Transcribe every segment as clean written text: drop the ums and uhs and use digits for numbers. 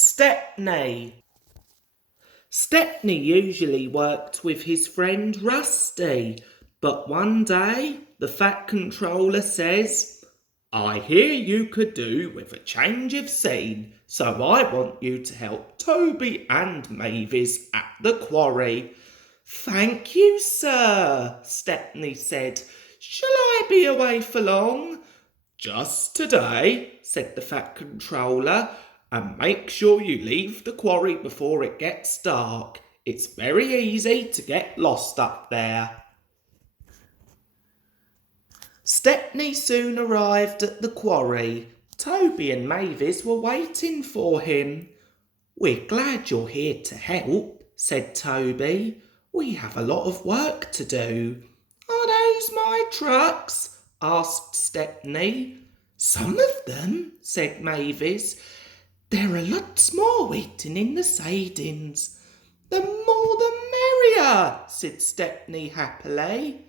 Stepney. Stepney usually worked with his friend Rusty, but one day the Fat Controller says, "I hear you could do with a change of scene, so I want you to help Toby and Mavis at the quarry." "Thank you, sir," Stepney said. "Shall I be away for long?" "Just today," said the Fat Controller, "and make sure you leave the quarry before it gets dark. It's very easy to get lost up there." Stepney soon arrived at the quarry. Toby and Mavis were waiting for him. "We're glad you're here to help," said Toby. "We have a lot of work to do." "Are those my trucks?" asked Stepney. "Some of them," said Mavis. "There are lots more waiting in the sidings." "The more the merrier," said Stepney happily.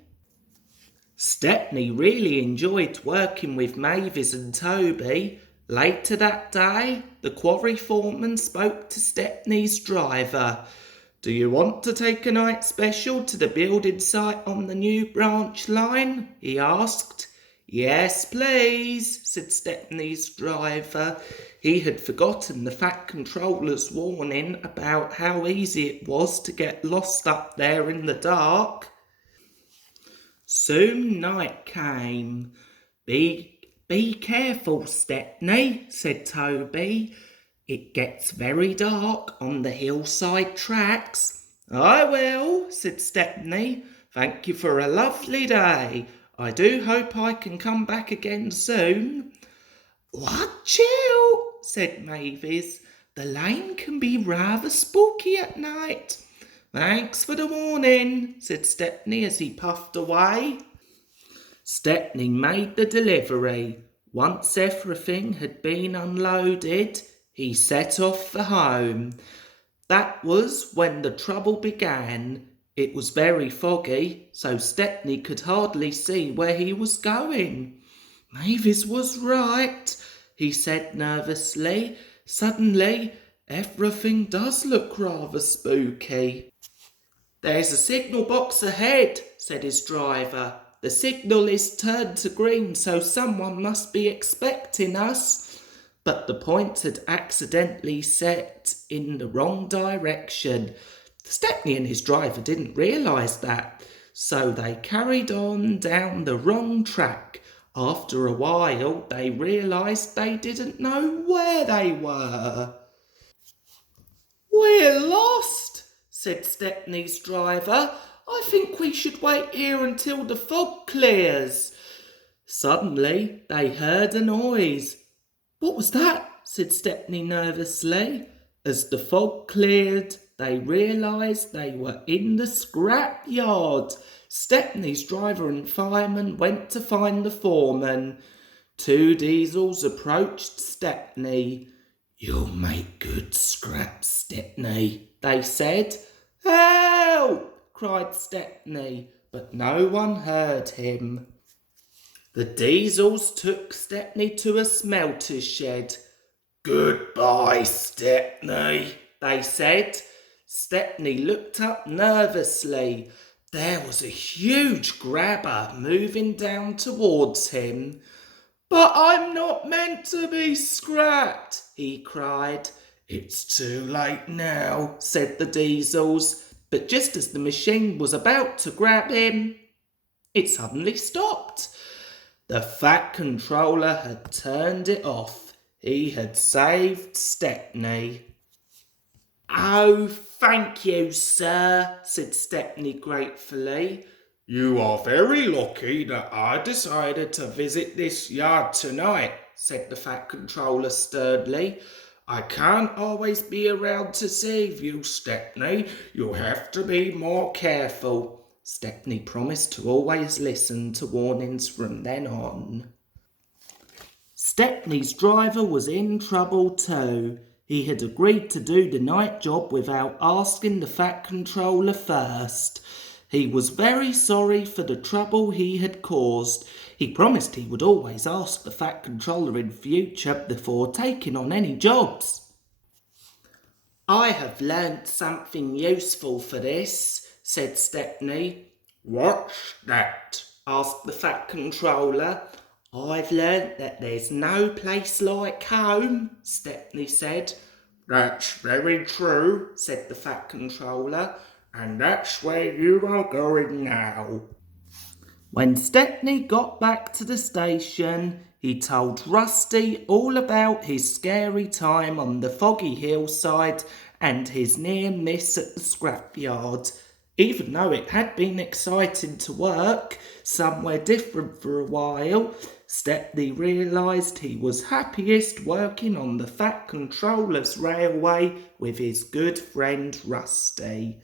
Stepney really enjoyed working with Mavis and Toby. Later that day, the quarry foreman spoke to Stepney's driver. "Do you want to take a night special to the building site on the new branch line?" he asked. "Yes, please," said Stepney's driver. He had forgotten the Fat Controller's warning about how easy it was to get lost up there in the dark. Soon night came. Be careful, Stepney," said Toby. "It gets very dark on the hillside tracks." "I will," said Stepney. "Thank you for a lovely day. I do hope I can come back again soon." "Watch out," said Mavis. "The lane can be rather spooky at night." "Thanks for the warning," said Stepney as he puffed away. Stepney made the delivery. Once everything had been unloaded, he set off for home. That was when the trouble began. It was very foggy, so Stepney could hardly see where he was going. "Mavis was right," he said nervously. "Suddenly, everything does look rather spooky." "There's a signal box ahead," said his driver. "The signal is turned to green, so someone must be expecting us." But the point had accidentally set in the wrong direction. Stepney and his driver didn't realise that, so they carried on down the wrong track. After a while, they realised they didn't know where they were. "We're lost," said Stepney's driver. "I think we should wait here until the fog clears." Suddenly, they heard a noise. "What was that?" said Stepney nervously. As the fog cleared, they realised they were in the scrap yard. Stepney's driver and fireman went to find the foreman. Two diesels approached Stepney. "You'll make good scrap, Stepney," they said. "Help!" cried Stepney, but no one heard him. The diesels took Stepney to a smelter's shed. "Goodbye, Stepney," they said. Stepney looked up nervously. There was a huge grabber moving down towards him. "But I'm not meant to be scrapped," he cried. "It's too late now," said the diesels. But just as the machine was about to grab him, it suddenly stopped. The Fat Controller had turned it off. He had saved Stepney. "Oh, thank you, sir," said Stepney gratefully. "You are very lucky that I decided to visit this yard tonight," said the Fat Controller sternly. "I can't always be around to save you, Stepney. You'll have to be more careful." Stepney promised to always listen to warnings from then on. Stepney's driver was in trouble too. He had agreed to do the night job without asking the Fat Controller first. He was very sorry for the trouble he had caused. He promised he would always ask the Fat Controller in future before taking on any jobs. I have learnt something useful for this, said Stepney. What's that? Asked the Fat Controller. I've learnt that there's no place like home, Stepney said. That's very true, said the Fat Controller, and that's where you are going now. When Stepney got back to the station, he told Rusty all about his scary time on the foggy hillside and his near miss at the scrapyard. Even though it had been exciting to work somewhere different for a while, Stepney realised he was happiest working on the Fat Controller's railway with his good friend Rusty.